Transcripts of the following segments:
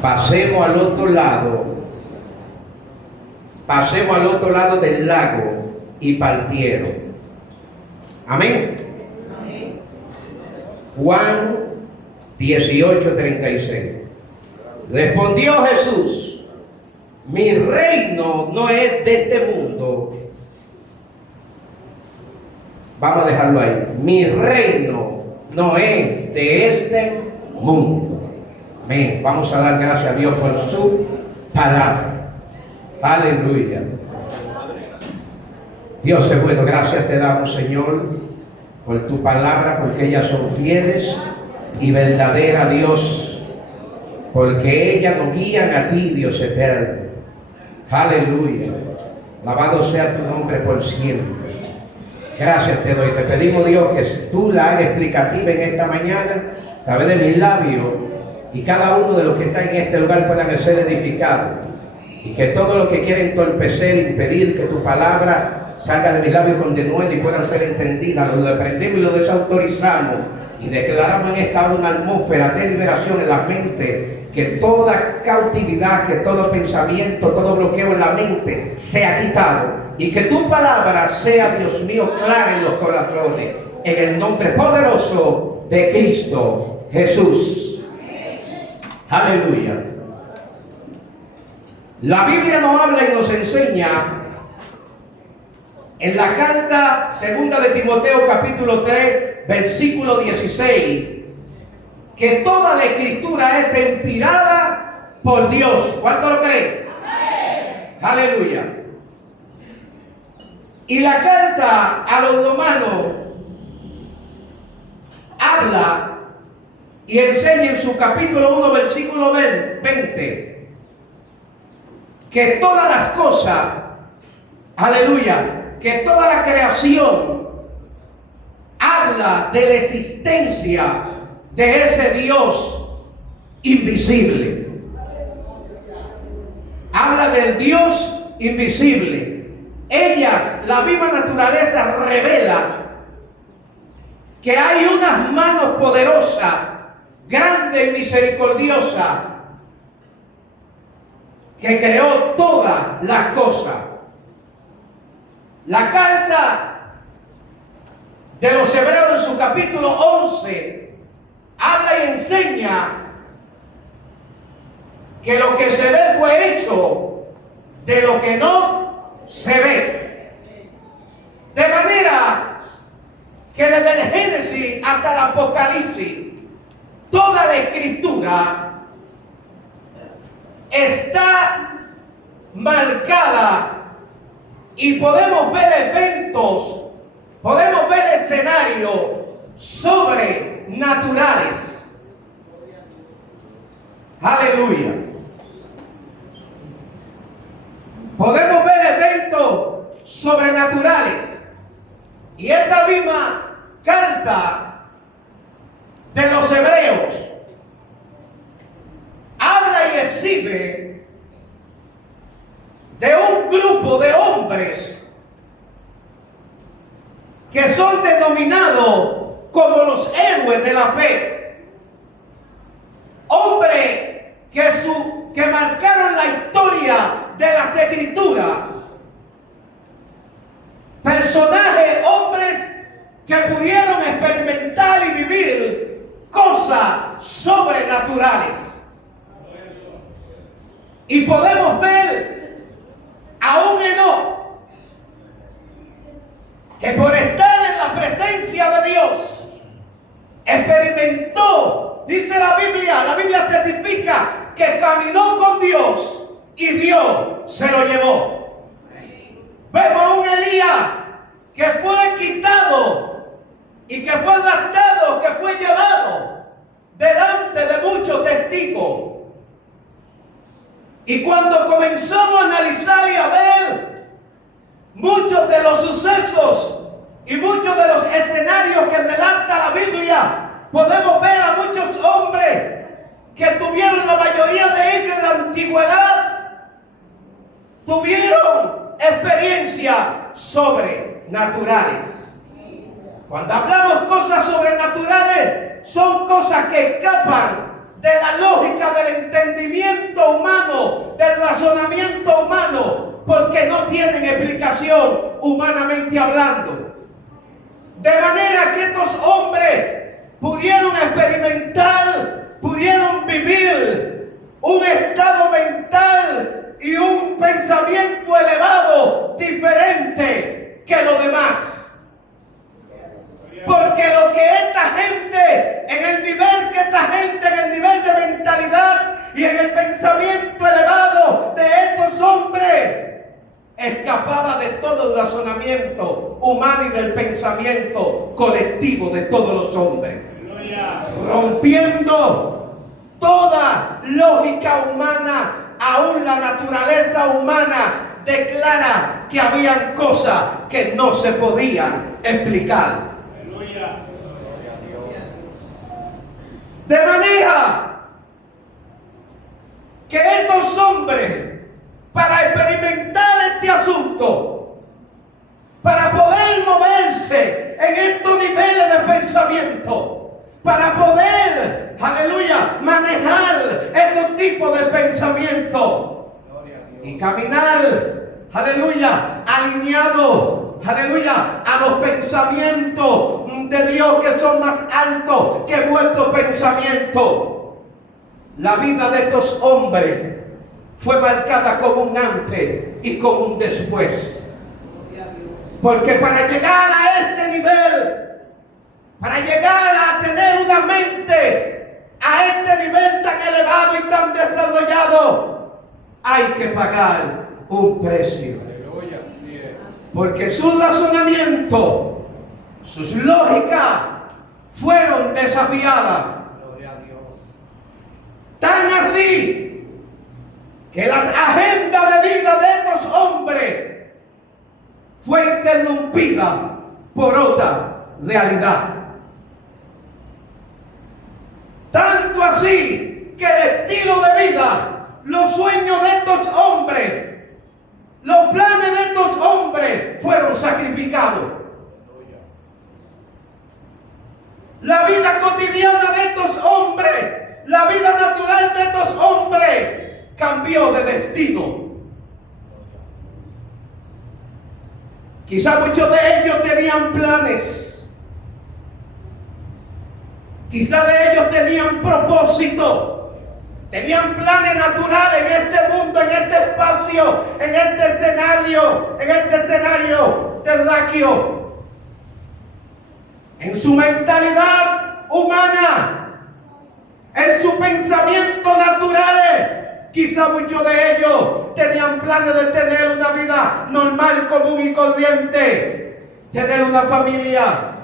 pasemos al otro lado del lago y partieron. Amén. Juan 18:36. Respondió Jesús: mi reino no es de este mundo. Vamos a dejarlo ahí. Mi reino no es de este mundo. Amén. Vamos a dar gracias a Dios por su palabra. Aleluya. Dios es bueno. Gracias te damos, Señor, por tu palabra, porque ellas son fieles y verdaderas, Dios, porque ellas nos guían a ti, Dios eterno. Aleluya. Alabado sea tu nombre por siempre. Gracias te doy. Te pedimos, Dios, que tú la hagas explicativa en esta mañana a través de mis labios, y cada uno de los que está en este lugar puedan ser edificados, y que todo lo que quiera entorpecer, impedir que tu palabra salga de mis labios con denuedo y puedan ser entendidas, lo reprendemos y lo desautorizamos y declaramos en esta hora una atmósfera de liberación en la mente, que toda cautividad, que todo pensamiento, todo bloqueo en la mente sea quitado, y que tu palabra sea, Dios mío, clara en los corazones, en el nombre poderoso de Cristo Jesús. Aleluya. La Biblia nos habla y nos enseña en la carta segunda de Timoteo capítulo 3 versículo 16 que toda la escritura es inspirada por Dios. ¿Cuánto lo creen? Aleluya. Y la carta a los romanos habla y enseña en su capítulo 1 versículo 20 que todas las cosas, aleluya, que toda la creación habla de la existencia de ese Dios invisible. Habla del Dios invisible. Ellas, la misma naturaleza revela que hay unas manos poderosas, grandes y misericordiosas, que creó todas las cosas. La carta de los Hebreos en su capítulo 11 habla y enseña que lo que se ve fue hecho de lo que no se ve. De manera que desde el Génesis hasta el Apocalipsis, toda la escritura está marcada y podemos ver eventos, podemos ver escenarios sobrenaturales. Aleluya. Podemos ver eventos sobrenaturales. Y esta misma carta de los Hebreos habla y exhibe de un grupo de hombres que son denominados como los héroes de la fe. Hombres que marcaron la historia de las escrituras. Personajes, hombres que pudieron experimentar y vivir cosas sobrenaturales. Y podemos ver a un Enoc que por estar en la presencia de Dios experimentó, dice la Biblia testifica que caminó con Dios y Dios se lo llevó. Vemos a un Elías que fue quitado y que fue raptado, que fue llevado delante de muchos testigos. Y cuando comenzamos a analizar y a ver muchos de los sucesos y muchos de los escenarios que relata la Biblia, podemos ver a muchos hombres que tuvieron, la mayoría de ellos en la antigüedad, tuvieron experiencias sobrenaturales. Cuando hablamos cosas sobrenaturales, son cosas que escapan de la lógica del entendimiento humano, del razonamiento humano, porque no tienen explicación humanamente hablando. De manera que estos hombres pudieron experimentar, pudieron vivir un estado mental y un pensamiento elevado diferente que los demás. Porque lo que esta gente, en el nivel de mentalidad y en el pensamiento elevado de estos hombres, escapaba de todo el razonamiento humano y del pensamiento colectivo de todos los hombres, rompiendo toda lógica humana. Aún la naturaleza humana declara que habían cosas que no se podían explicar. De manera que estos hombres, para experimentar este asunto, para poder moverse en estos niveles de pensamiento, para poder, aleluya, manejar estos tipos de pensamiento y caminar, aleluya, alineado, aleluya, a los pensamientos de Dios que son más altos que vuestro pensamiento. La vida de estos hombres fue marcada como un antes y como un después. Porque para llegar a este nivel, para llegar a tener una mente a este nivel tan elevado y tan desarrollado, hay que pagar un precio. Porque su razonamiento, sus lógicas fueron desafiadas. Tan así que las agendas de vida de estos hombres fue interrumpida por otra realidad. Tanto así que el estilo de vida, los sueños de estos hombres, los planes de estos hombres fueron sacrificados. La vida cotidiana de estos hombres, la vida natural de estos hombres cambió de destino. Quizá muchos de ellos tenían planes. Quizá de ellos tenían propósito. Tenían planes naturales en este mundo, en este espacio, en este escenario terráqueo. En su mentalidad humana, en su pensamiento natural, quizá muchos de ellos tenían planes de tener una vida normal, común y corriente, tener una familia,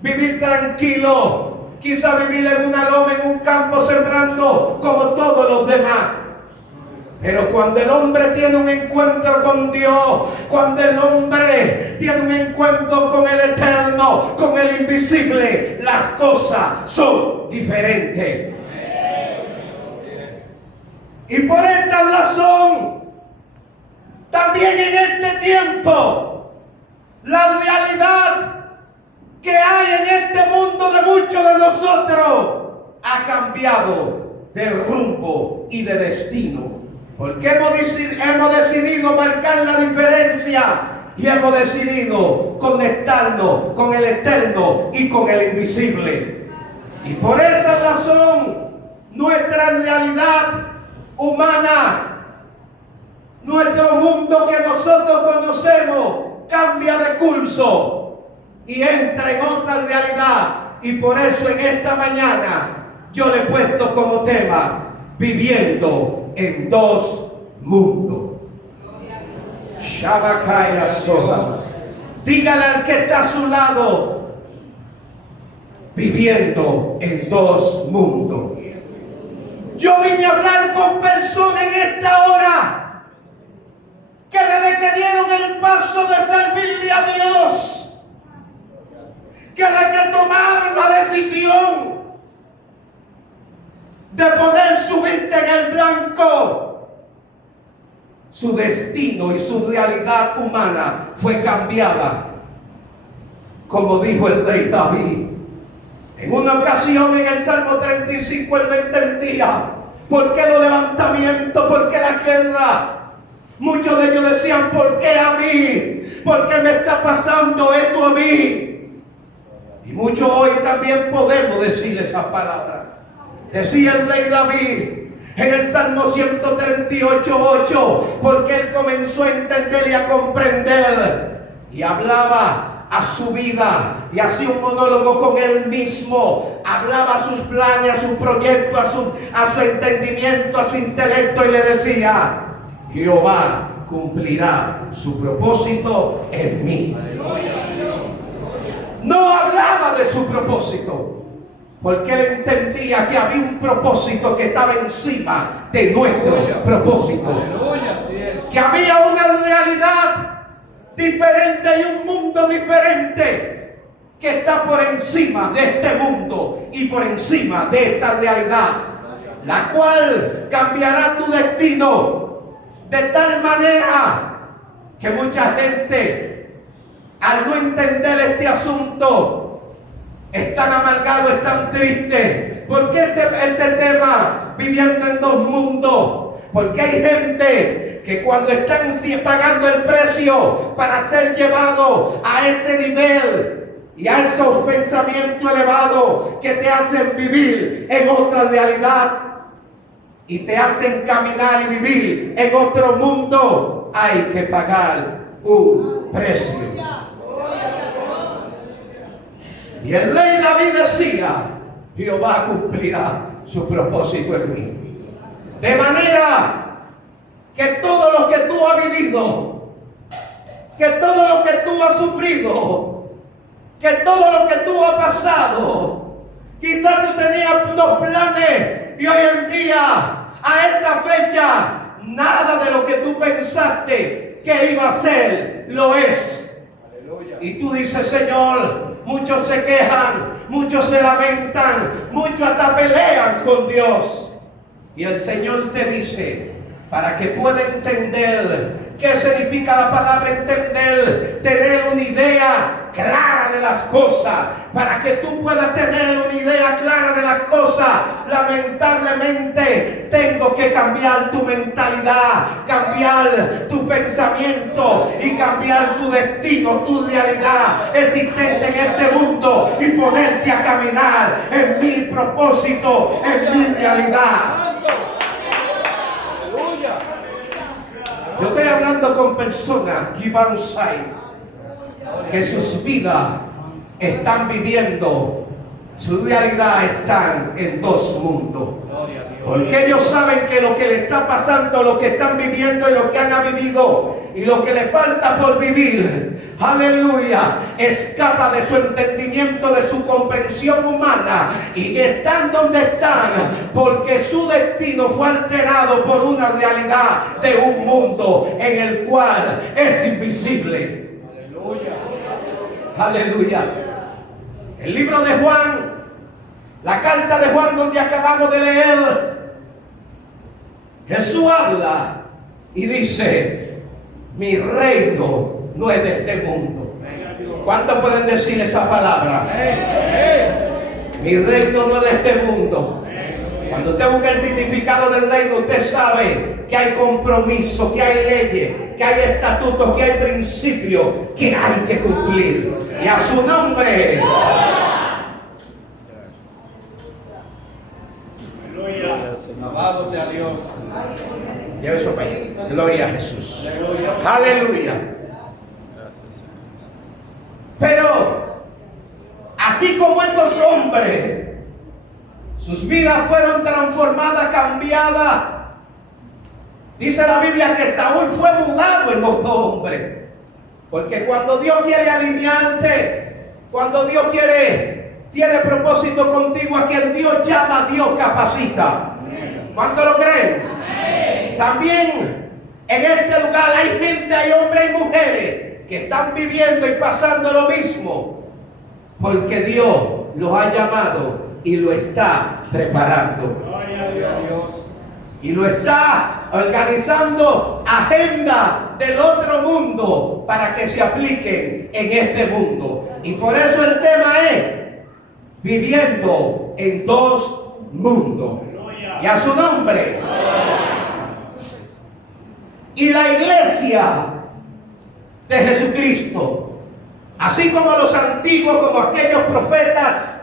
vivir tranquilo, quizá vivir en una loma, en un campo, sembrando como todos los demás. Pero cuando el hombre tiene un encuentro con Dios, cuando el hombre tiene un encuentro con el eterno, con el invisible, las cosas son diferentes. Y por esta razón, también en este tiempo, la realidad que hay en este mundo de muchos de nosotros ha cambiado de rumbo y de destino. Porque hemos decidido marcar la diferencia y hemos decidido conectarnos con el eterno y con el invisible. Y por esa razón, nuestra realidad humana, nuestro mundo que nosotros conocemos, cambia de curso y entra en otra realidad. Y por eso en esta mañana yo le he puesto como tema: viviendo en dos mundos. Shabakaya Soha. Dígale al que está a su lado: viviendo en dos mundos. Yo vine a hablar con personas en esta hora que desde que dieron el paso de servirle a Dios, que desde que tomaron la decisión de poner su vista en el blanco, su destino y su realidad humana fue cambiada. Como dijo el rey David: En una ocasión en el Salmo 35 él no entendía por qué los levantamientos, por qué la guerra. Muchos de ellos decían, ¿por qué a mí? ¿Por qué me está pasando esto a mí? Y muchos hoy también podemos decir esa palabra. Decía el rey David en el Salmo 138:8, porque él comenzó a entender y a comprender y hablaba a su vida y hacía un monólogo con él mismo, hablaba a sus planes, a su proyecto, a su entendimiento, a su intelecto, y le decía: Jehová cumplirá su propósito en mí. No hablaba de su propósito, porque él entendía que había un propósito que estaba encima de nuestro propósito. Que había una realidad diferente y un mundo diferente que está por encima de este mundo y por encima de esta realidad, la cual cambiará tu destino de tal manera que mucha gente, al no entender este asunto, están amargados, están tristes. ¿Por qué este tema viviendo en dos mundos? Porque hay gente que cuando están pagando el precio para ser llevado a ese nivel y a esos pensamientos elevados que te hacen vivir en otra realidad y te hacen caminar y vivir en otro mundo, hay que pagar un precio. Y el rey David decía: Jehová cumplirá su propósito en mí. De manera que todo lo que tú has vivido, que todo lo que tú has sufrido, que todo lo que tú has pasado, quizás tú tenías unos planes y hoy en día, a esta fecha, nada de lo que tú pensaste que iba a ser, lo es. Aleluya. Y tú dices: Señor, muchos se quejan, muchos se lamentan, muchos hasta pelean con Dios. Y el Señor te dice, para que pueda entender qué significa la palabra entender, tener una idea clara de las cosas, para que tú puedas tener una idea clara de las cosas, lamentablemente tengo que cambiar tu mentalidad, cambiar tu pensamiento y cambiar tu destino, tu realidad existente en este mundo y ponerte a caminar en mi propósito, en mi realidad. Yo estoy hablando con personas que sus vidas están viviendo, su realidad están en dos mundos. Porque ellos saben que lo que le está pasando, lo que están viviendo y lo que han vivido y lo que le falta por vivir, aleluya, escapa de su entendimiento, de su comprensión humana, y están donde están porque su destino fue alterado por una realidad de un mundo en el cual es invisible. Aleluya. El libro de Juan, la carta de Juan donde acabamos de leer, Jesús habla y dice: mi reino no es de este mundo. ¿Cuántos pueden decir esa palabra? Mi reino no es de este mundo. Cuando usted busca el significado del reino, usted sabe que hay compromiso, que hay leyes, que hay estatutos, que hay principios que hay que cumplir. Y a su nombre. Alabado sea Dios. Lleve eso para allá. Gloria a Jesús. Aleluya. Pero así como estos hombres, sus vidas fueron transformadas, cambiadas. Dice la Biblia que Saúl fue mudado en otro hombre. Porque cuando Dios quiere alinearte, cuando Dios tiene propósito contigo, a quien Dios llama, Dios capacita. ¿Cuánto lo creen? También en este lugar hay gente, hay hombres y mujeres que están viviendo y pasando lo mismo, porque Dios los ha llamado y lo está preparando. Gloria a Dios. Y lo está organizando agenda del otro mundo para que se apliquen en este mundo. Y por eso el tema es: viviendo en dos mundos. Y a su nombre. Y la iglesia de Jesucristo, así como los antiguos, como aquellos profetas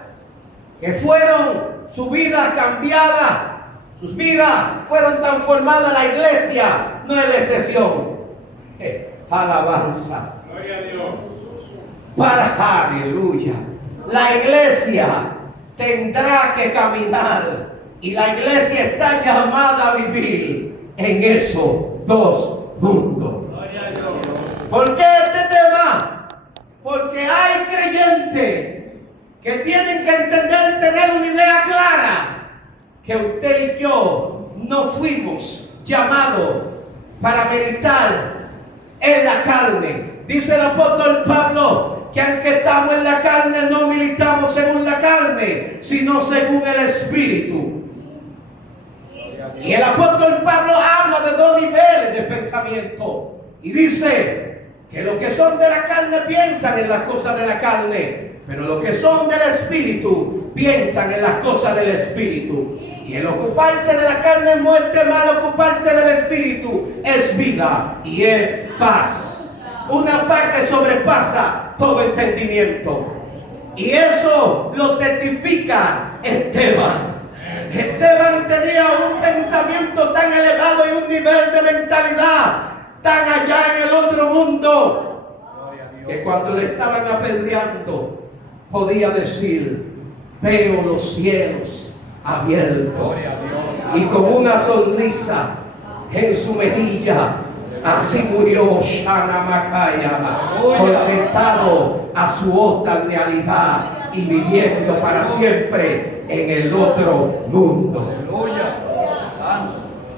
que fueron su vida cambiada, sus vidas fueron transformadas, la iglesia no es la excepción. Alabanza. Gloria a Dios. Para aleluya. La iglesia tendrá que caminar y la iglesia está llamada a vivir en esos dos mundos. Gloria a Dios. ¿Por qué este tema? Porque hay creyentes que tienen que entender, tener una idea clara, que usted y yo no fuimos llamados para militar en la carne. Dice el apóstol Pablo que aunque estamos en la carne, no militamos según la carne, sino según el Espíritu. Y el apóstol Pablo habla de dos niveles de pensamiento. Y dice que los que son de la carne piensan en las cosas de la carne, pero los que son del Espíritu piensan en las cosas del Espíritu. Y el ocuparse de la carne es muerte, mal ocuparse del Espíritu es vida y es paz. Una paz que sobrepasa todo entendimiento. Y eso lo testifica Esteban. Esteban tenía un pensamiento tan elevado y un nivel de mentalidad tan allá en el otro mundo, que cuando le estaban apedreando podía decir: veo los cielos abiertos. Gloria a Dios. Y con una sonrisa en su mejilla, así murió Shana Makaya, conectado a su otra realidad y viviendo para siempre en el otro mundo. Aleluya. Santo.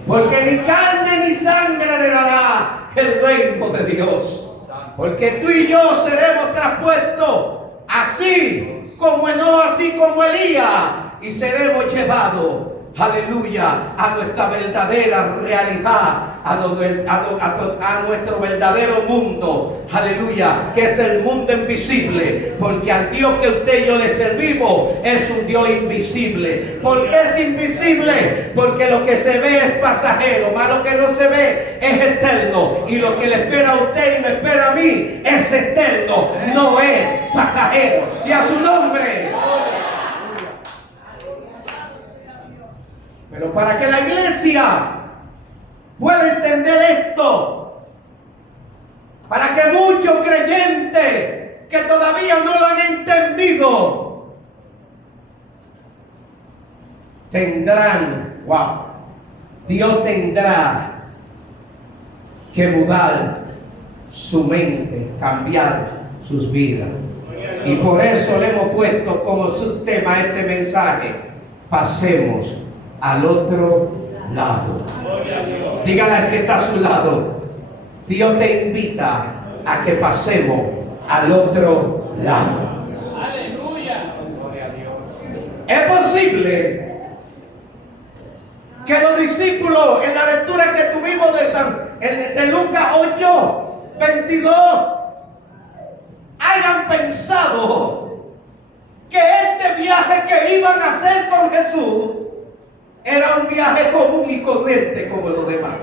Porque ni carne ni sangre heredará el reino de Dios. Porque tú y yo seremos traspuestos así como Enoch, así como Elías, y seremos llevados, aleluya, a nuestra verdadera realidad, a nuestro verdadero mundo, aleluya, que es el mundo invisible, porque al Dios que usted y yo le servimos es un Dios invisible. ¿Por qué es invisible? Porque lo que se ve es pasajero, más lo que no se ve es eterno, y lo que le espera a usted y me espera a mí es eterno, no es pasajero. Y a su nombre. Pero para que la iglesia pueda entender esto, para que muchos creyentes que todavía no lo han entendido tendrán, Dios tendrá que mudar su mente, cambiar sus vidas. Y por eso le hemos puesto como subtema este mensaje: pasemos al otro lado. Dígale al que está a su lado: Dios te invita a que pasemos al otro lado. Aleluya. Gloria a Dios. Es posible que los discípulos, en la lectura que tuvimos de Lucas 8:22, hayan pensado que este viaje que iban a hacer con Jesús era un viaje común y corriente como los demás.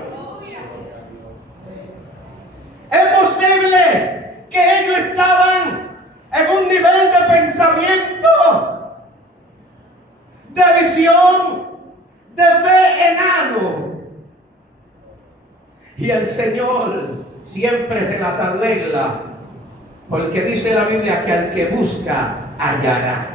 Es posible que ellos estaban en un nivel de pensamiento, de visión, de fe enano. Y el Señor siempre se las arregla, porque dice la Biblia que al que busca hallará.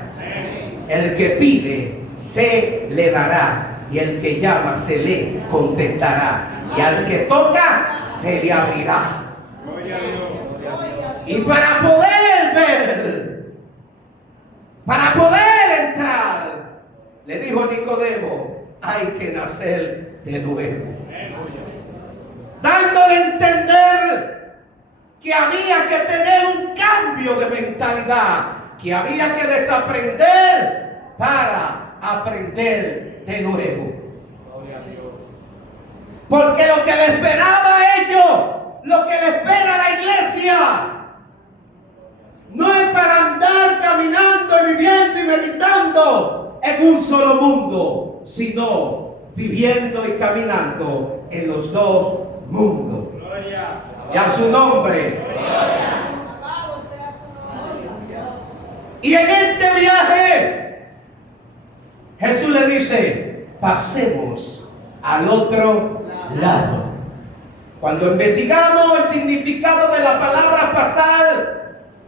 El que pide se le dará. Y el que llama se le contestará. Y al que toca se le abrirá. Y para poder ver, para poder entrar, le dijo a Nicodemo: hay que nacer de nuevo. Dándole a entender que había que tener un cambio de mentalidad, que había que desaprender para aprender de nuevo. Gloria a Dios. Porque lo que le esperaba a ellos, lo que le espera a la iglesia, no es para andar caminando y viviendo y meditando en un solo mundo, sino viviendo y caminando en los dos mundos. Y a su nombre. Y en este viaje, Jesús le dice, pasemos al otro lado. Cuando investigamos el significado de la palabra pasar,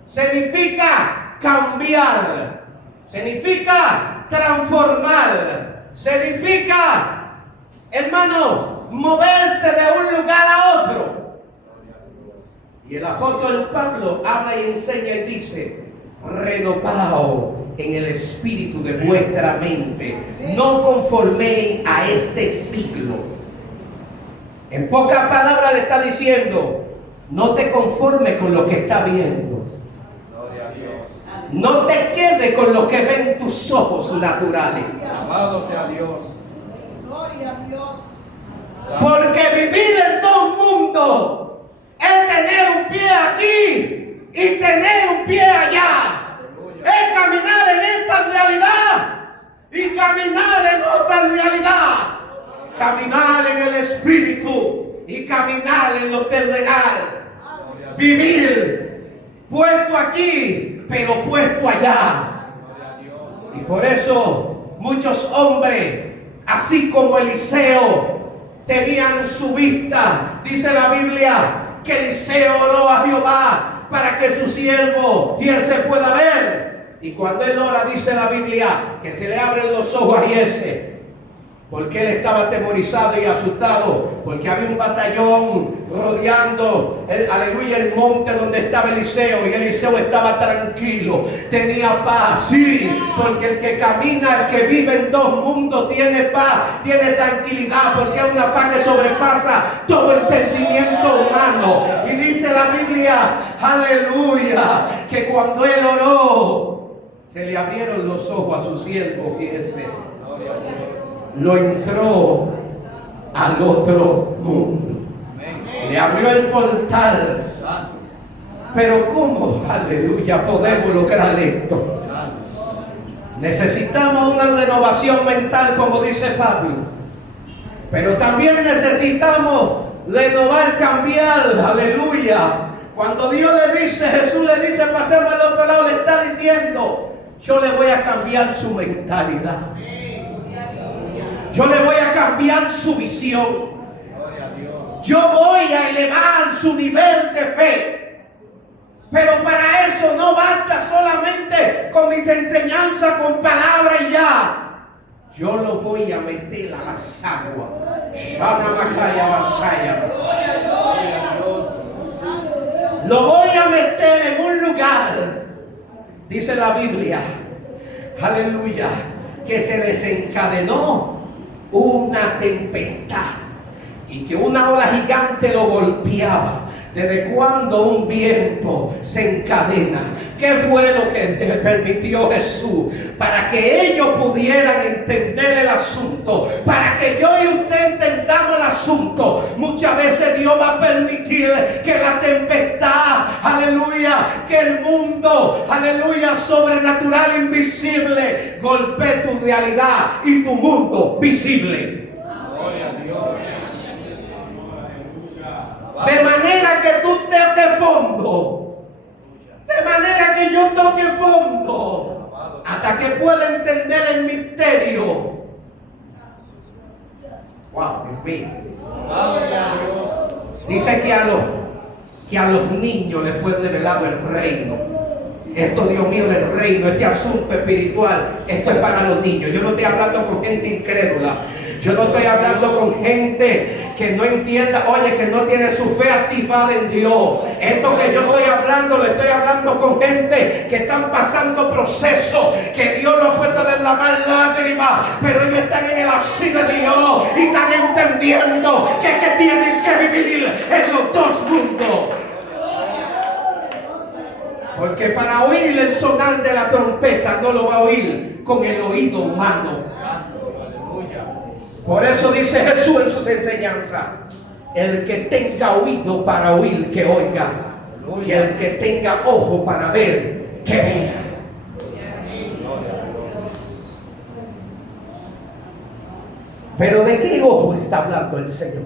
significa cambiar, significa transformar, significa, hermano, moverse de un lugar a otro. Y el apóstol Pablo habla y enseña y dice, renovado en el espíritu de vuestra mente, no conforméis a este siglo. En pocas palabras le está diciendo, no te conformes con lo que está viendo. Gloria a Dios. No te quedes con lo que ven tus ojos naturales. Alabado sea Dios. Gloria a Dios. Porque vivir en dos mundos es tener un pie aquí y tener un pie allá. Es caminar en esta realidad y caminar en otra realidad. Caminar en el espíritu y caminar en lo terrenal. Vivir puesto aquí, pero puesto allá. Y por eso muchos hombres, así como Eliseo, tenían su vista. Dice la Biblia que Eliseo oró a Jehová para que su siervo y él se pueda ver. Y cuando él ora, dice la Biblia que se le abren los ojos a Giese. Porque él estaba atemorizado y asustado, porque había un batallón rodeando, aleluya, el monte donde estaba Eliseo, y Eliseo estaba tranquilo, tenía paz, sí, porque el que camina, el que vive en dos mundos tiene paz, tiene tranquilidad, porque es una paz que sobrepasa todo entendimiento humano. Y dice la Biblia, aleluya, que cuando él oró, se le abrieron los ojos a su siervo Giese. Gloria a Dios. Lo entró al otro mundo. Le abrió el portal. Pero ¿cómo, aleluya, podemos lograr esto? Necesitamos una renovación mental, como dice Pablo. Pero también necesitamos renovar, cambiar, aleluya. Cuando Dios le dice, Jesús le dice, pasemos al otro lado, le está diciendo, yo le voy a cambiar su mentalidad. Yo le voy a cambiar su visión. Gloria a Dios. Yo voy a elevar su nivel de fe. Pero para eso no basta solamente con mis enseñanzas, con palabras y ya. Yo lo voy a meter a las aguas. Gloria a Dios. Lo voy a meter en un lugar. Dice la Biblia, aleluya, que se desencadenó una tempestad y que una ola gigante lo golpeaba. ¿Desde cuando un viento se encadena? ¿Qué fue lo que permitió Jesús? Para que ellos pudieran entender el asunto, para que yo y usted entendamos el asunto. Muchas veces Dios va a permitir que la tempestad, aleluya, que el mundo, aleluya, sobrenatural, invisible, golpee tu realidad y tu mundo visible. Gloria a Dios. De manera que tú toques fondo. De manera que yo toque fondo. Hasta que pueda entender el misterio. Wow, Dios mío. Alabado sea Dios. Dice que a los niños les fue revelado el reino. Esto, Dios mío, del reino, este asunto espiritual, esto es para los niños. Yo no estoy hablando con gente incrédula. Yo no estoy hablando con gente que no entienda, oye, que no tiene su fe activada en Dios. Esto que yo estoy hablando, lo estoy hablando con gente que están pasando procesos, que Dios los ha puesto a derramar lágrimas, pero ellos están en el así de Dios y están entendiendo que tienen que vivir en los dos mundos. Porque para oír el sonar de la trompeta no lo va a oír con el oído humano. Por eso dice Jesús en sus enseñanzas, el que tenga oído para oír, que oiga. Y el que tenga ojo para ver, que vea. Pero ¿de qué ojo está hablando el Señor?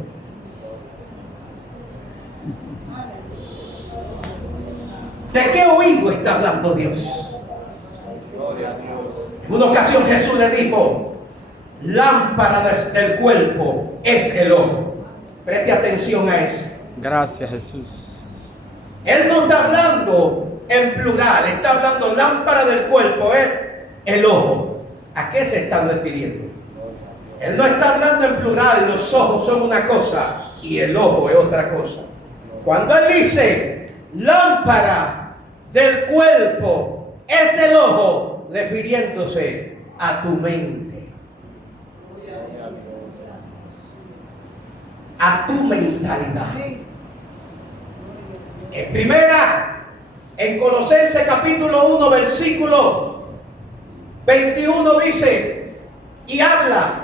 ¿De qué oído está hablando Dios? Gloria a Dios. En una ocasión Jesús le dijo: lámpara del cuerpo es el ojo. Preste atención a eso. Gracias, Jesús. Él no está hablando en plural, está hablando lámpara del cuerpo es el ojo. ¿A qué se está refiriendo? Él no está hablando en plural, los ojos son una cosa y el ojo es otra cosa. Cuando él dice lámpara del cuerpo es el ojo, refiriéndose a tu mente, a tu mentalidad. En Colosenses capítulo 1 versículo 21 dice, y habla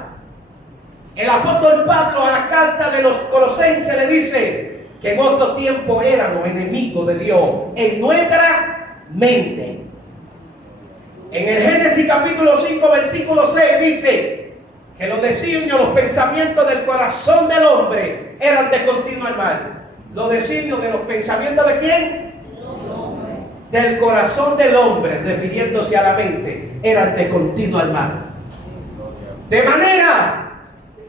el apóstol Pablo a la carta de los Colosenses, le dice que en otro tiempo éramos enemigos de Dios en nuestra mente. En el Génesis capítulo 5 versículo 6 dice que los designios, los pensamientos del corazón del hombre eran de continuo mal. Los designios de los pensamientos de ¿quién? Del corazón del hombre, refiriéndose a la mente, eran de continuo mal. De manera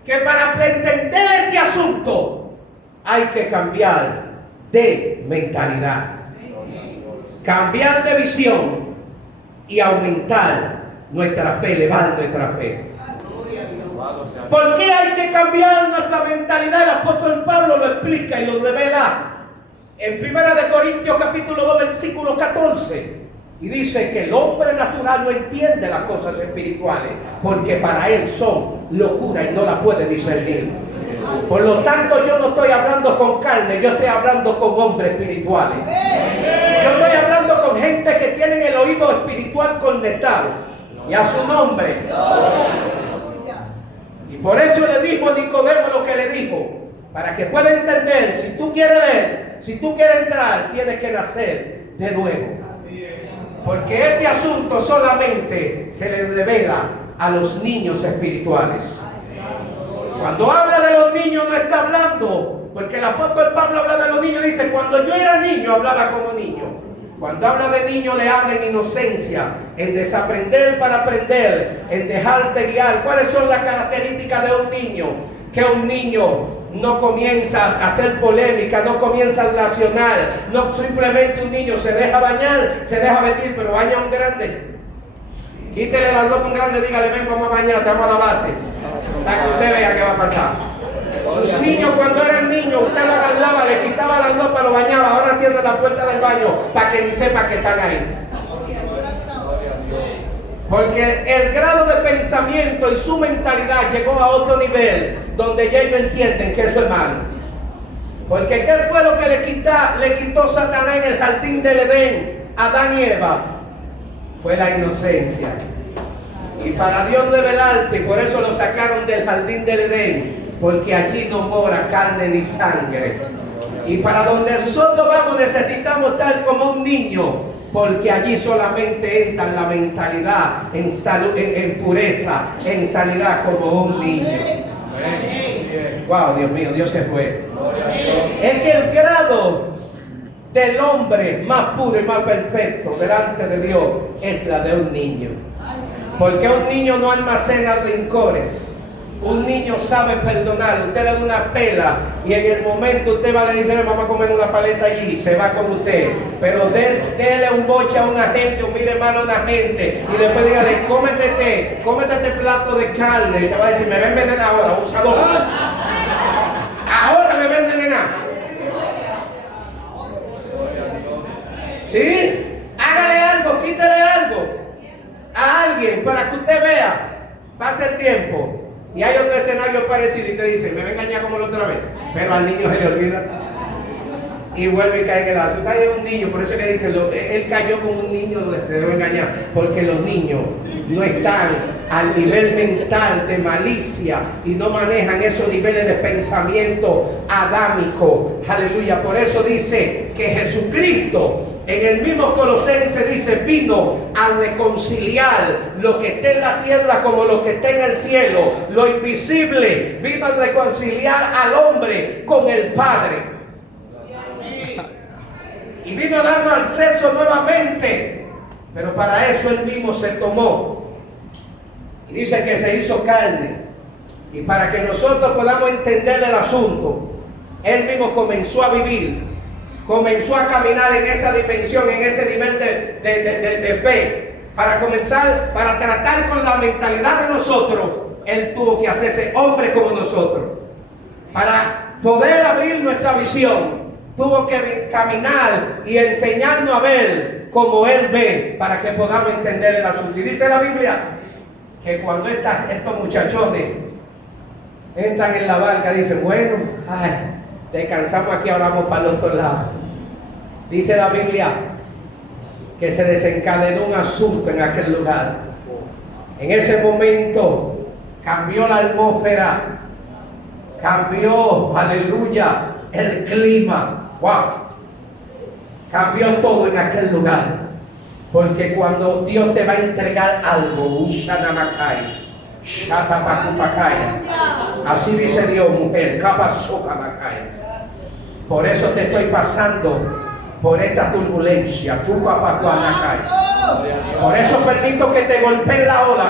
que para entender este asunto hay que cambiar de mentalidad, cambiar de visión y aumentar nuestra fe, elevar nuestra fe. ¿Por qué hay que cambiar nuestra mentalidad? El apóstol Pablo lo explica y lo revela en 1 Corintios capítulo 2 versículo 14. Y dice que el hombre natural no entiende las cosas espirituales, porque para él son locura y no las puede discernir. Por lo tanto, yo no estoy hablando con carne, yo estoy hablando con hombres espirituales. Yo estoy hablando con gente que tienen el oído espiritual conectado. Y a su nombre. Y por eso le dijo a Nicodemo lo que le dijo, para que pueda entender. Si tú quieres ver, si tú quieres entrar, tienes que nacer de nuevo. Porque este asunto solamente se le revela a los niños espirituales. Cuando habla de los niños no está hablando, porque el apóstol Pablo habla de los niños, dice, cuando yo era niño hablaba como niño. Cuando habla de niño le habla en inocencia, en desaprender para aprender, en dejarte guiar. ¿Cuáles son las características de un niño? Que un niño no comienza a hacer polémica, no comienza a relacionar, no simplemente un niño se deja bañar, se deja vestir, pero baña a un grande. Quítele las ropas a un grande, dígale, ven, vamos a bañar, vamos a lavarte, para que usted vea qué va a pasar. Sus niños cuando eran niños, usted lo agarraba, le quitaba la ropa, lo bañaba, ahora cierra la puerta del baño para que ni sepa que están ahí. Porque el grado de pensamiento y su mentalidad llegó a otro nivel donde ya ellos entienden que eso es malo. Porque ¿qué fue lo que le quitó Satanás en el jardín del Edén a Adán y Eva? Fue la inocencia. Y para Dios revelarte, por eso lo sacaron del jardín del Edén, porque allí no mora carne ni sangre. Y para donde nosotros vamos necesitamos estar como un niño, porque allí solamente entra la mentalidad en salud, en pureza, en sanidad como un niño. Wow, Dios mío, Dios es bueno. Es que el grado del hombre más puro y más perfecto delante de Dios es la de un niño. Porque un niño no almacena rencores. Un niño sabe perdonar. Usted le da una pela y en el momento usted va y le dice, vamos a comer una paleta allí, se va con usted. Pero déle un boche a una gente o mire mal a una gente y después dígale, cómete este plato de carne. Y te va a decir, me va a envenenar ahora, usador. Ahora me va a envenenar. ¿Sí? Hágale algo, quítale algo a alguien para que usted vea. Pase el tiempo. Y hay otro escenario parecido y te dicen, me va a engañar como la otra vez. Pero al niño se le olvida. Y vuelve y cae en el lazo. Usted es un niño, por eso que dicen, él cayó como un niño, te debe engañar. Porque los niños no están al nivel mental de malicia y no manejan esos niveles de pensamiento adámico. Aleluya. Por eso dice que Jesucristo en el mismo Colosenses dice, vino a reconciliar lo que está en la tierra como lo que está en el cielo, lo invisible, vino a reconciliar al hombre con el Padre. Y vino a darnos acceso nuevamente, pero para eso él mismo se tomó. Y dice que se hizo carne. Y para que nosotros podamos entender el asunto, él mismo comenzó a vivir, comenzó a caminar en esa dimensión, en ese nivel de fe. Para comenzar, para tratar con la mentalidad de nosotros, él tuvo que hacerse hombre como nosotros. Para poder abrir nuestra visión, tuvo que caminar y enseñarnos a ver como él ve, para que podamos entender el asunto. Y dice la Biblia que cuando estos muchachones entran en la barca, dicen, bueno, descansamos aquí, ahora vamos para el otro lado. Dice la Biblia que se desencadenó un asunto en aquel lugar. En ese momento cambió la atmósfera, cambió, aleluya, el clima. Wow. Cambió todo en aquel lugar. Porque cuando Dios te va a entregar algo, así dice Dios, mujer, por eso te estoy pasando por esta turbulencia. Por eso permito que te golpee la ola.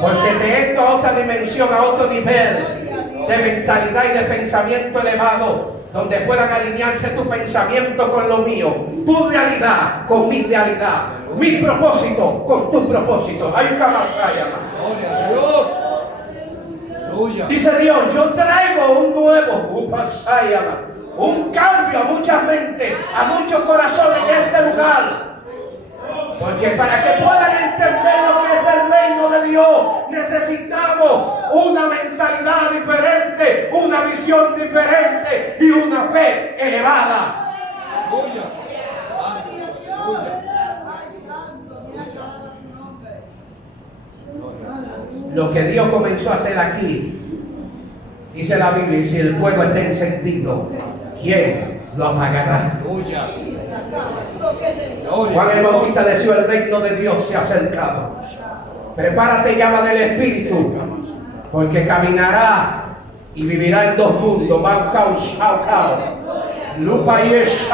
Porque te entro a otra dimensión, a otro nivel de mentalidad y de pensamiento elevado, donde puedan alinearse tu pensamiento con lo mío, tu realidad con mi realidad, mi propósito con tu propósito. Hay Gloria a Dios. Aleluya. Dice Dios, yo traigo un nuevo, un cambio a muchas mentes, a muchos corazones en este lugar. Porque para que puedan entender lo que es el reino de Dios, necesitamos una mentalidad diferente, una visión diferente y una fe elevada. Aleluya. Lo que Dios comenzó a hacer aquí, dice la Biblia, y si el fuego está encendido, ¿quién lo apagará? Aleluya. Juan el Bautista decía, el reino de Dios se ha acercado. Prepárate, llama del Espíritu, porque caminará y vivirá en dos mundos. Lupa y es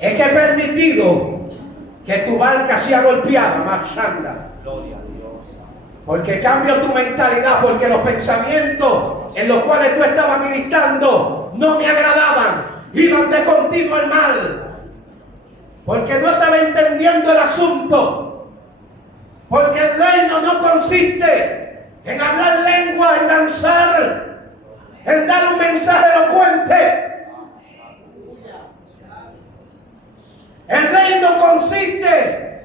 que he permitido que tu barca sea golpeada, Machanda. Gloria a Dios. Porque cambio tu mentalidad, porque los pensamientos en los cuales tú estabas ministrando no me agradaban, iban de continuo al mal. Porque no estaba entendiendo el asunto. Porque el reino no consiste en hablar lengua, en danzar, en dar un mensaje elocuente. El reino consiste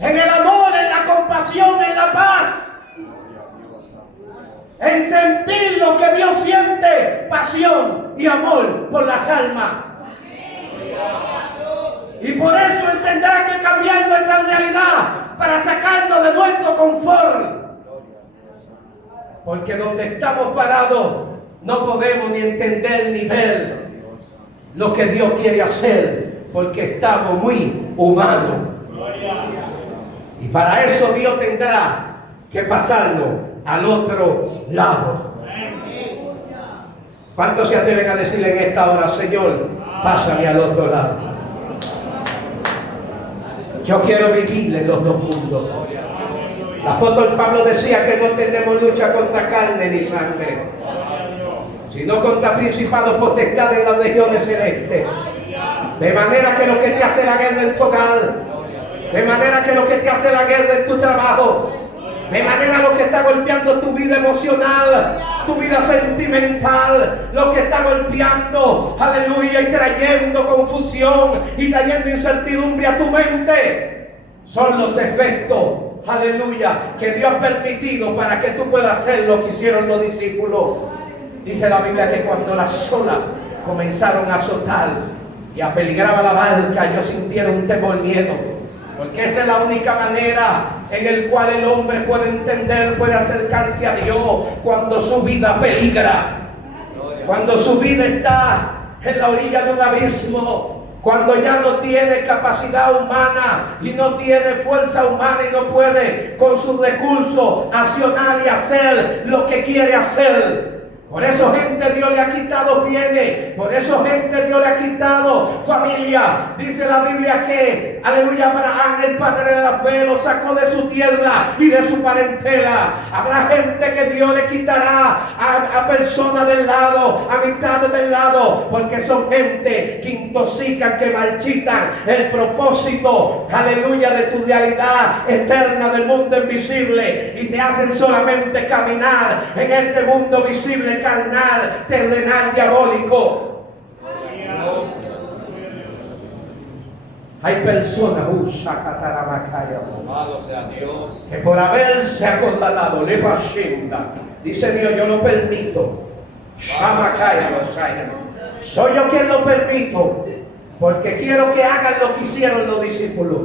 en el amor, en la compasión, en la paz, en sentir lo que Dios siente, pasión y amor por las almas. Y por eso Él tendrá que cambiar nuestra realidad para sacarnos de nuestro confort. Porque donde estamos parados no podemos ni entender ni ver lo que Dios quiere hacer, porque estamos muy humanos. Y para eso Dios tendrá que pasarnos al otro lado. ¿Cuántos se atreven a decirle en esta hora, Señor, pásame al otro lado? Yo quiero vivir en los dos mundos. El apóstol Pablo decía que no tenemos lucha contra carne ni sangre, sino contra principados, potestades en las regiones celestes. De manera que lo que te hace la guerra en tu hogar, de manera que lo que te hace la guerra en tu trabajo, de manera lo que está golpeando tu vida emocional, tu vida sentimental, lo que está golpeando, aleluya, y trayendo confusión y trayendo incertidumbre a tu mente, son los efectos, aleluya, que Dios ha permitido para que tú puedas hacer lo que hicieron los discípulos. Dice la Biblia que cuando las olas comenzaron a azotar y apeligraba la barca, ellos sintieron un temor, miedo, porque esa es la única manera en el cual el hombre puede entender, puede acercarse a Dios, cuando su vida peligra. Cuando su vida está en la orilla de un abismo, cuando ya no tiene capacidad humana y no tiene fuerza humana y no puede con sus recursos accionar y hacer lo que quiere hacer. Por eso gente Dios le ha quitado bienes, por eso gente Dios le ha quitado familia. Dice la Biblia que, aleluya, Abraham, el padre de la fe, lo sacó de su tierra y de su parentela. Habrá gente que Dios le quitará a personas del lado, a mitades del lado, porque son gente que intoxican, que marchitan el propósito, aleluya, de tu realidad eterna del mundo invisible y te hacen solamente caminar en este mundo visible, carnal, terrenal, diabólico. Hay personas, Amado sea Dios. que por haberse acordado, dice Dios, yo lo permito. Soy yo quien lo permito, porque quiero que hagan lo que hicieron los discípulos,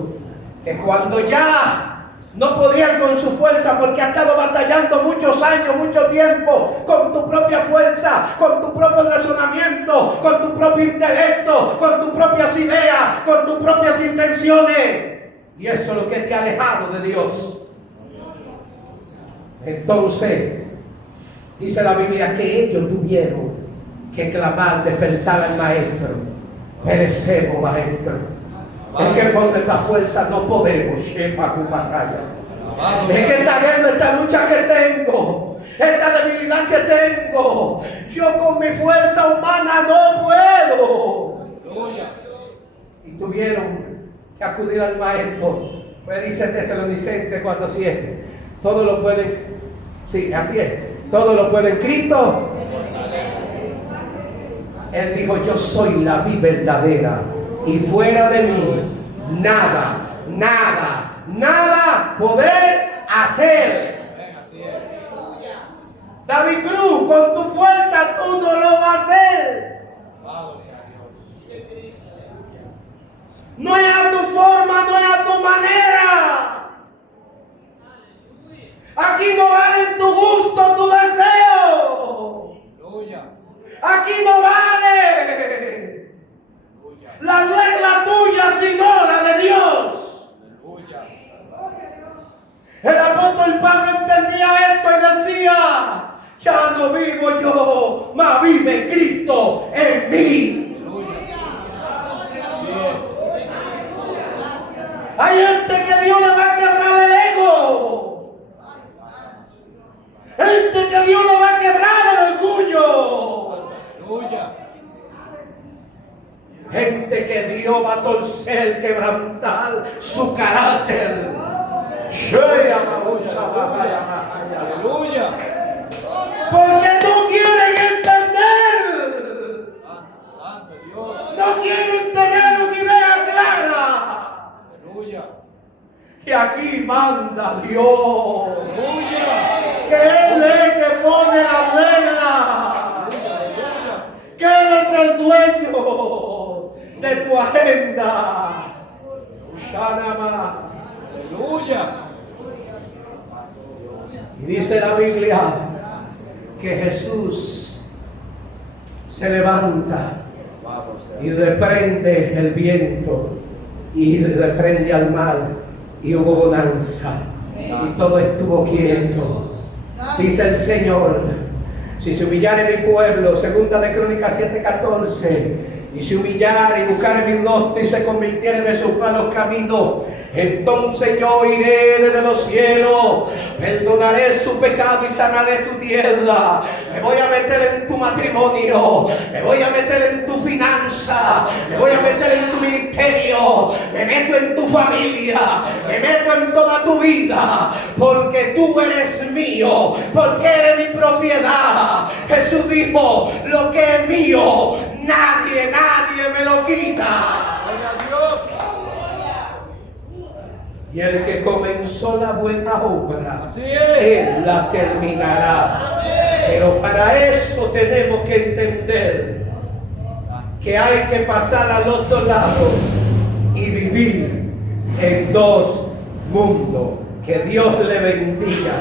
que cuando ya no podían con su fuerza, porque ha estado batallando muchos años, mucho tiempo, con tu propia fuerza, con tu propio razonamiento, con tu propio intelecto, con tus propias ideas, con tus propias intenciones. Y eso es lo que te ha alejado de Dios. Entonces, dice la Biblia que ellos tuvieron que clamar, despertar al maestro. Perecemos, maestro. Es que por nuestra fuerza no podemos. Es que esta guerra, esta lucha que tengo, esta debilidad que tengo, yo con mi fuerza humana no puedo. Y tuvieron que acudir al maestro. Pues dice Tesalonicenses 4:7. Todo lo pueden, sí, así es. Todo lo puede en Cristo. Él dijo, yo soy la vida verdadera. Y fuera de mí, nada poder hacer. David Cruz, con tu fuerza tú no lo vas a hacer. No es a tu forma, no es a tu manera. Aquí no vale tu gusto, tu deseo. Aquí no vale la regla tuya, sino la de Dios. El apóstol Pablo entendía esto y decía, ya no vivo yo, mas vive Cristo en mí. Hay gente que Dios le va a quebrar el ego. Gente que Dios le va a quebrar el orgullo. Gente que Dios va a torcer, quebrantar su carácter. Porque no quieren entender. No quieren tener una idea clara. Que aquí manda Dios. Que Él es el que pone la regla. Que Él es el dueño de tu agenda. Y dice la Biblia que Jesús se levanta y reprende el viento y reprende al mar y hubo bonanza y todo estuvo quieto. Dice el Señor, si se humillare mi pueblo, segunda de Crónicas 7:14, y se humillare y buscare mi rostro y se convirtiere de sus malos caminos, entonces yo iré desde los cielos, perdonaré su pecado y sanaré tu tierra. Me voy a meter en tu matrimonio, me voy a meter en tu finanza, me voy a meter en tu ministerio, me meto en tu familia, me meto en toda tu vida, porque tú eres mío, porque eres mi propiedad. Jesús dijo, lo que es mío, nadie me lo quita. Y el que comenzó la buena obra, Él la terminará. Pero para eso tenemos que entender que hay que pasar al otro lado y vivir en dos mundos. Que Dios le bendiga.